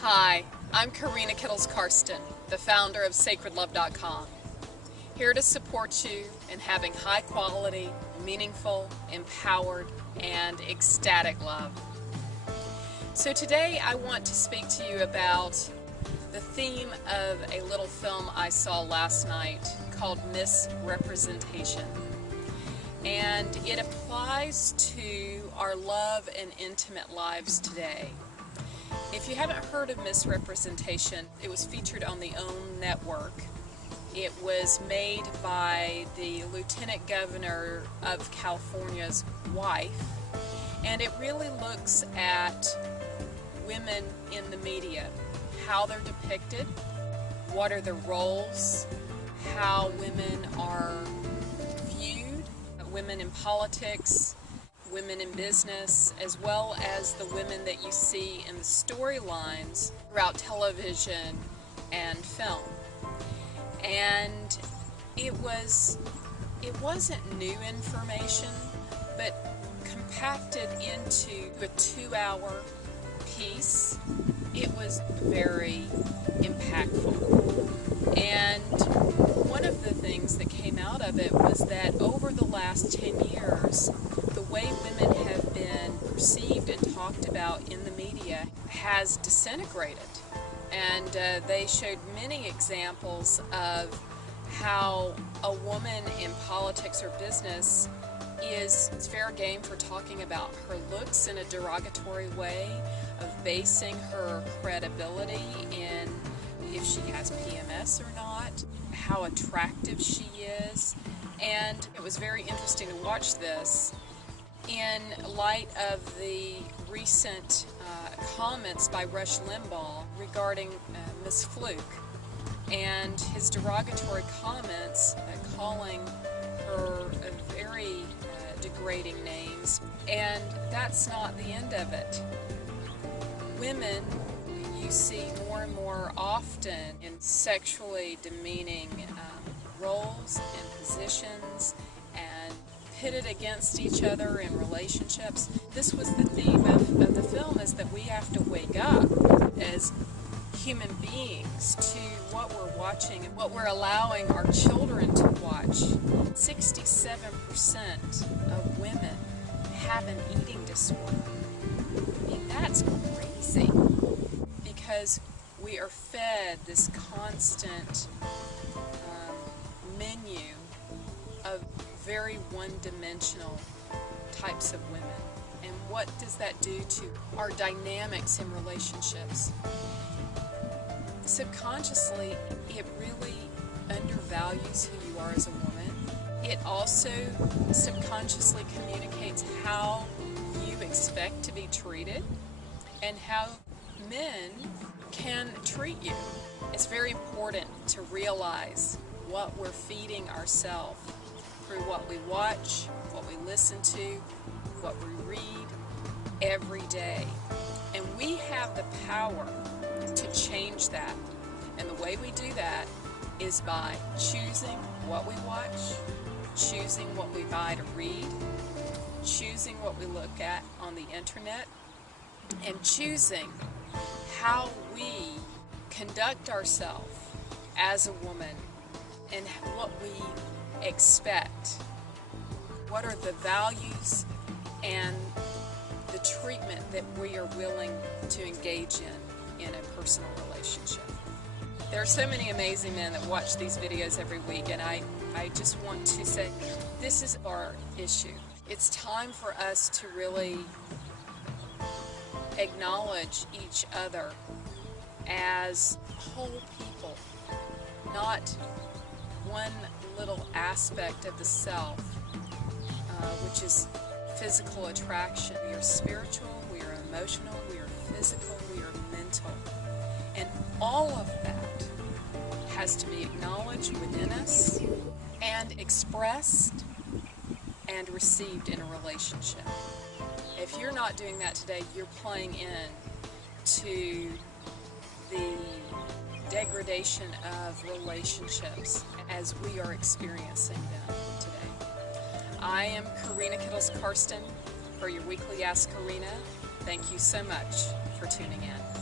Hi, I'm Karina Kittles-Karsten, the founder of SacredLove.com, here to support you in having high quality, meaningful, empowered, and ecstatic love. So today I want to speak to you about the theme of a little film I saw last night called Misrepresentation. And it applies to our love and intimate lives today. If you haven't heard of Misrepresentation, it was featured on the OWN network. It was made by the Lieutenant Governor of California's wife, and it really looks at women in the media, how they're depicted, what are the roles, how women are viewed, women in politics, women in business, as well as the women that you see in the storylines throughout television and film. And it wasn't new information, but compacted into a 2-hour piece, it was very impactful. And one of the things that came out of it was that over the last 10 years, the way women have been perceived and talked about in the media has disintegrated. And they showed many examples of how a woman in politics or business is fair game for talking about her looks in a derogatory way, of basing her credibility in if she has PMS or not, how attractive she is. And it was very interesting to watch this in light of the recent comments by Rush Limbaugh regarding Miss Fluke and his derogatory comments calling her very degrading names. And that's not the end of it. Women you see more and more often in sexually demeaning roles and positions and pitted against each other in relationships. This was the theme of the film, is that we have to wake up as human beings to what we're watching and what we're allowing our children to watch. 67% of women have an eating disorder. I mean, that's crazy, because we are fed this constant menu of very one-dimensional types of women. And what does that do to our dynamics in relationships? Subconsciously, it really undervalues who you are as a woman. It also subconsciously communicates how you expect to be treated and how men can treat you. It's very important to realize what we're feeding ourselves through what we watch, what we listen to, what we read every day. And we have the power to change that. And the way we do that is by choosing what we watch, choosing what we buy to read, choosing what we look at on the internet, and choosing how we conduct ourselves as a woman and what we expect. What are the values and the treatment that we are willing to engage in a personal relationship. There are so many amazing men that watch these videos every week, and I just want to say this is our issue. It's time for us to really acknowledge each other as whole people, not one little aspect of the self, which is physical attraction. We are spiritual, we are emotional, we are physical, we are mental. And all of that has to be acknowledged within us and expressed and received in a relationship. If you're not doing that today, you're playing in to the degradation of relationships as we are experiencing them today. I am Karina Kittles-Karsten for your weekly Ask Karina. Thank you so much for tuning in.